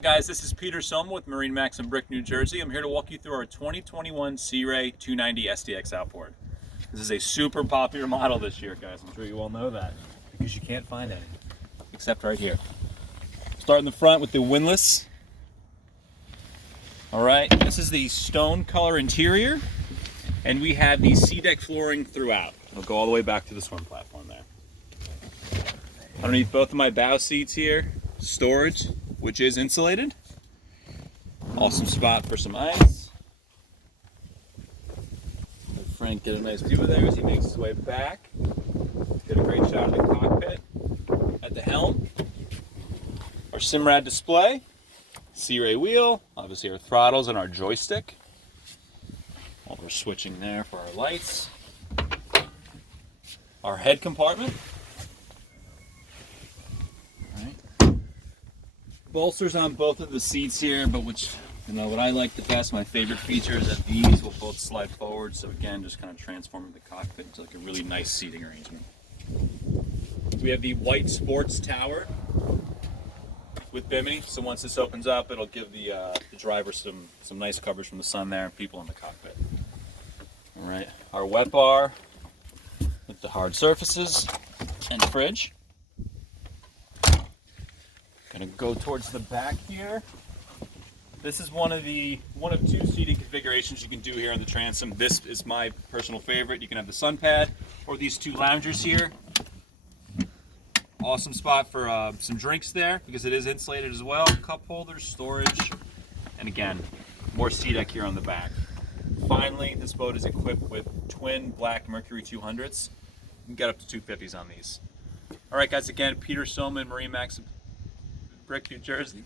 Guys, this is Peter Soma with MarineMax Brick, New Jersey. I'm here to walk you through our 2021 Sea Ray 290 SDX Outboard. This is a super popular model this year, guys. I'm sure you all know that because you can't find any, except right here. Start in the front with the windlass. All right, this is the stone color interior, and we have the Sundeck flooring throughout. We'll go all the way back to the swim platform there. Underneath both of my bow seats here, storage, which is insulated. Awesome spot for some ice. Let Frank get a nice view of there as he makes his way back. Get a great shot of the cockpit. At the helm, our Simrad display, Sea Ray wheel, obviously our throttles and our joystick. All we're switching there for our lights. Our head compartment. Bolsters on both of the seats here, but what I like the best, my favorite feature is that these will both slide forward, so again, just kind of transforming the cockpit into like a really nice seating arrangement. We have the white sports tower with bimini, so once this opens up, it'll give the driver some nice coverage from the sun there and people in the cockpit. All right, our wet bar with the hard surfaces and fridge. Gonna go towards the back here. This is one of two seating configurations you can do here on the transom. This is my personal favorite. You can have the sun pad or these two loungers here. Awesome spot for some drinks there because it is insulated as well. Cup holders, storage, and again, more Sundeck here on the back. Finally, this boat is equipped with twin black Mercury 200s. You can get up to 250s on these. All right, guys. Again, Peter Soma and MarineMax Brick, New Jersey.